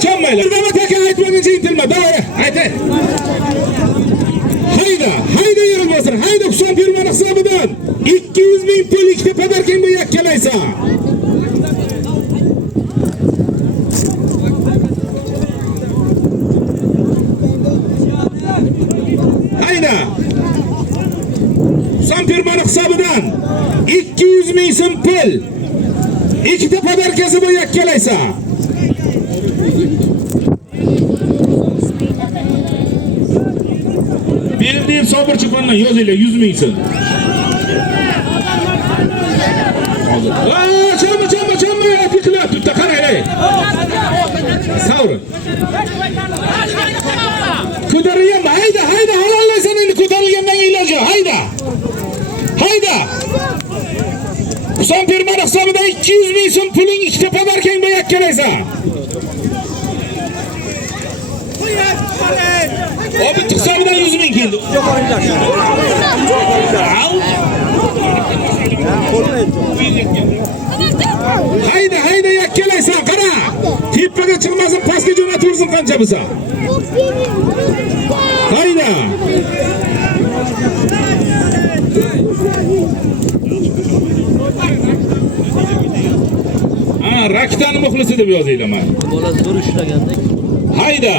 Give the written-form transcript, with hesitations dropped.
Çammaylar. Baba tek aytmaguncha intilma. Davay, aytay. Hayda yig'ilmasin. Hayda Husan Pirmon hisobidan 200 ming pul ikkita padarking bu yakkalaysa. Hayda. Husan Pirmon hisobidan 200 ming so'm pul ikkita padarkasi bu yakkalaysa. Bildiğim sabır çıkanla yazıyla 100 ming so'm. Çamma apikla tutta qaraylar. Savr. Ko'tarilgan, hayda halollaysan endi ko'tarilgandan iloji. Hayda. Husan Pirmon hisobidan 200 ming so'm puling ikkita padarkang bu yakkalaysa. O bitti hisobidan 100 ming keldi. Hayda yakkalaysan qara. Tepaga chiqmasin, pastga jo'natursin qancha bo'lsa. Hayda. Rakitani muxlisi deb yozinglar mana. Bolasi dur ushlagandek. Hayda.